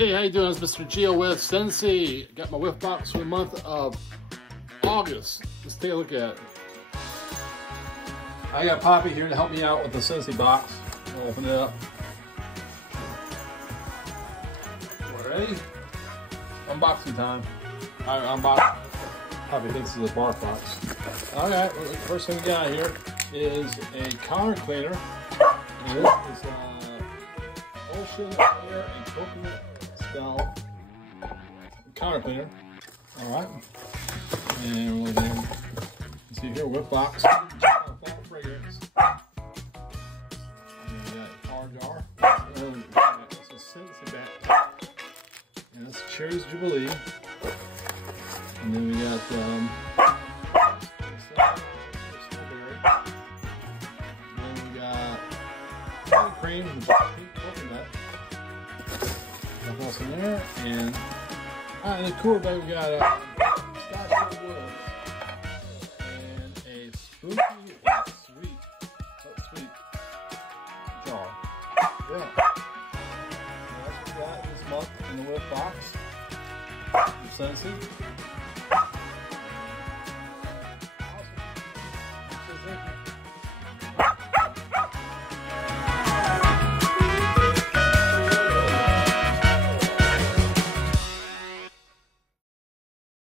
Hey, how you doing? It's Mr. Geo with Scentsy. Got my whiff box for the month of August. Let's take a look at it. I got Poppy here to help me out with the Scentsy box. I'll open it up. Ready? Unboxing time. Alright, unbox. Poppy thinks it's a barf box. Alright, well, the first thing we got here is a counter cleaner. And this is ocean air and coconut smell counter cleaner. Alright. And we'll then see here, whiff box. Fragrance. And we got a power jar. It's a Scentsy bat. And that's Cherry's Jubilee. And then we got strawberry. And then we got cream, which is pink coconut. Nothing else in there. And in the cooler bag we got scotch wood and a spooky and sweet jar. Yeah. That's what we got this month in the whiff box. Scentsy.